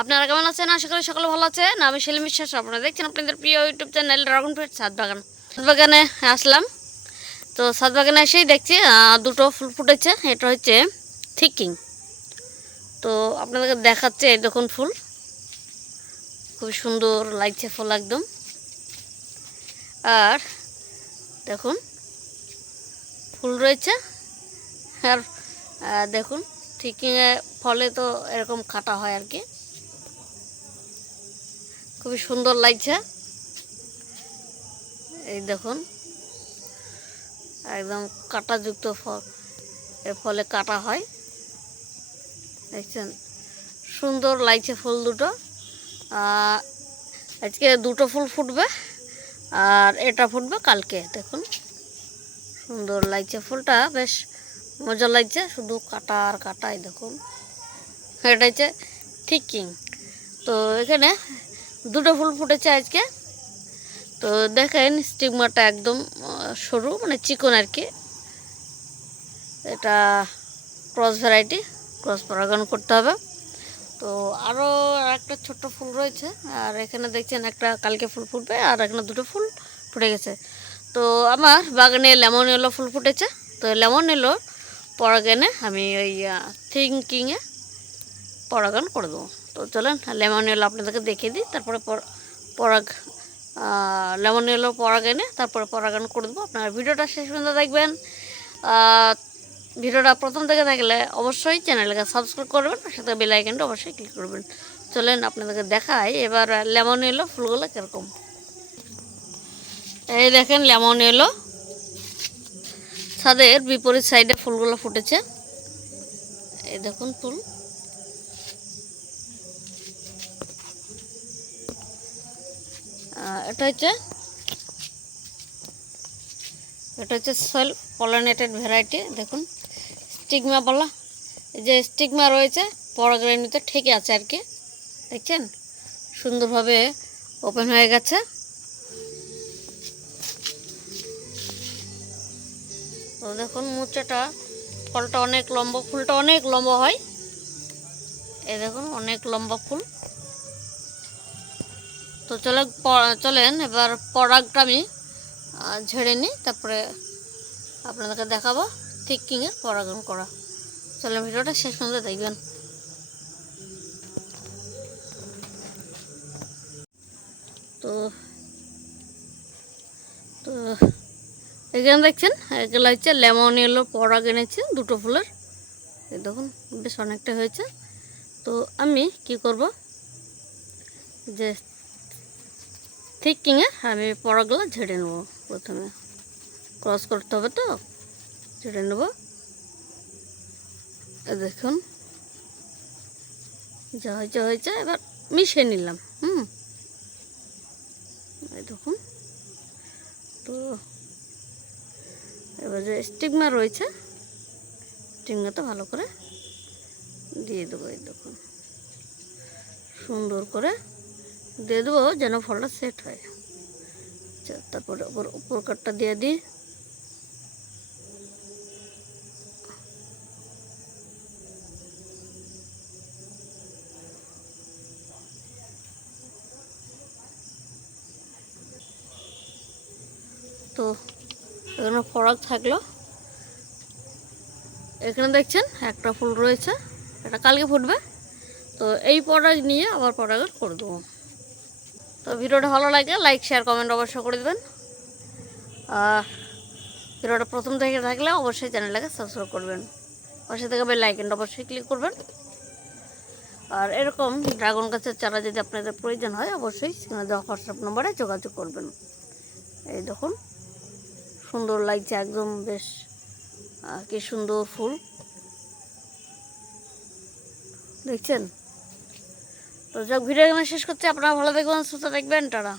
আপনারা কেমন আছেন? আশা করি সকলে ভালো আছেন। আমি সেলিম বিশ্বাস, আপনারা দেখছেন আপনাদের প্রিয় ইউটিউব চ্যানেল ড্রাগন ফ্রুট সাত বাগান বাগানে আসলাম। তো সাত বাগানে এসেই দেখছি দুটো ফুল ফুটেছে। এটা হচ্ছে থিকিং। তো আপনাদেরকে দেখাচ্ছে এই দেখুন ফুল। খুব সুন্দর লাগছে ফুল একদম। আর দেখুন, ফুল রয়েছে। আর দেখুন, থিকিংয়ে ফলে তো এরকম কাটা হয় আর কি। খুবই সুন্দর লাগছে। এই দেখুন, একদম কাঁটাযুক্ত ফল, এর ফলে কাটা হয়। দেখছেন, সুন্দর লাগছে ফুল দুটো। আজকে দুটো ফুল ফুটবে, আর এটা ফুটবে কালকে, দেখুন। সুন্দর লাগছে ফুলটা, বেশ মজা লাগছে, শুধু কাটা আর কাটাই, দেখুন। এটা হচ্ছে থিকিং তো এখানে দুটো ফুল ফুটেছে আজকে। তো দেখেন, স্টিগমাটা একদম সরু মানে চিকন আর কি। এটা ক্রস ভ্যারাইটি ক্রস পরাগণ করতে হবে। তো আরও একটা ছোট্ট ফুল রয়েছে, আর এখানে দেখছেন একটা কালকে ফুল ফুটবে, আর এখানে দুটো ফুল ফুটে গেছে। তো আমার বাগানে লেমন এলো ফুল ফুটেছে। তো লেমন এলো পরাগানে আমি ওই থিঙ্কিংয়ে পরাগান করে দেবো। তো চলেন, লেমন এলো আপনাদেরকে দেখিয়ে দিই। তারপরে পর- পরাগ লেমন এলো পরাগানে তারপরে পরাগান করে দেবো। আপনারা ভিডিওটা শেষ পর্যন্ত দেখবেন। ভিডিওটা প্রথম থেকে থাকলে অবশ্যই চ্যানেলকে সাবস্ক্রাইব করবেন সাথে বেল অবশ্যই ক্লিক করবেন। চলেন, আপনাদেরকে দেখাই এবার লেমন এলো ফুলগুলো কীরকম। এই দেখেন লেমন এলো ছাদের বিপরীত সাইডে ফুলগুলো ফুটেছে। এই দেখুন ফুল। এটা হচ্ছে এটা হচ্ছে সয়েল পলানেটেড ভ্যারাইটি দেখুন। স্টিগমা বলা যে স্টিগমা রয়েছে পরাগ্রেণীতে ঠেকে আছে আর কি, দেখছেন? সুন্দরভাবে ওপেন হয়ে গেছে। তো দেখুন মুচাটা ফলটা অনেক লম্বা, ফুলটা অনেক লম্বা হয়। এই দেখুন, অনেক লম্বা ফুল। তো চলে চলেন, এবার পরাগটা আমি ঝেড়ে নিই, তারপরে আপনাদেরকে দেখাবো থিকিংয়ের পরাগন করা। চলেন ভিডিওটা শেষ পর্যন্ত দেখবেন। তো তো, এখানে দেখছেন এগুলো হচ্ছে লেমন, ইয়েলো, পরাগ এনেছে, দুটো ফুলের। দেখুন, বেশ অনেকটা হয়েছে। তো আমি কি করব? যে থিকিংয়ে আমি পরাগুলো ঝেড়ে নেব প্রথমে। ক্রস করতে হবে তো? ঝেড়ে নেব। দেখুন। যা হয়েছে হয়েছে, এবার মিশিয়ে নিলাম, হুম? দেখুন। তো এবার যে স্টিগমা রয়েছে স্টিগমাটা ভালো করে দিয়ে দেবো, এই দেখুন। সুন্দর করে দিয়ে দেবো যেন ফলটা সেট হয়। আচ্ছা তারপরে ওপর উপর কাটটা দিয়ে দিই। তো, এখানে ফরাক থাকল। এখানে দেখছেন, একটা ফুল রয়েছে। এটা কালকে ফুটবে। তো এই পরাগ নিয়ে আবার পরাগন করে দেবো। তো ভিডিওটা ভালো লাগে লাইক শেয়ার কমেন্ট অবশ্যই করে দেবেন। ভিডিওটা প্রথম থেকে থাকলে অবশ্যই চ্যানেলটাকে সাবস্ক্রাইব করবেন। পাশে থেকে বেল আইকনটা অবশ্যই ক্লিক করবেন। আর এরকম ড্রাগন গাছের চারা যদি আপনাদের প্রয়োজন হয়, অবশ্যই সেখানে দেওয়া হোয়াটসঅ্যাপ নম্বরে যোগাযোগ করবেন। এই দেখুন, সুন্দর লাগছে একদম, বেশ কি সুন্দর ফুল। দেখছেন? তো যাক ভিডিও শেষ করছি। আপনারা ভালো দেখবেন সুস্থ দেখবেন টাটা।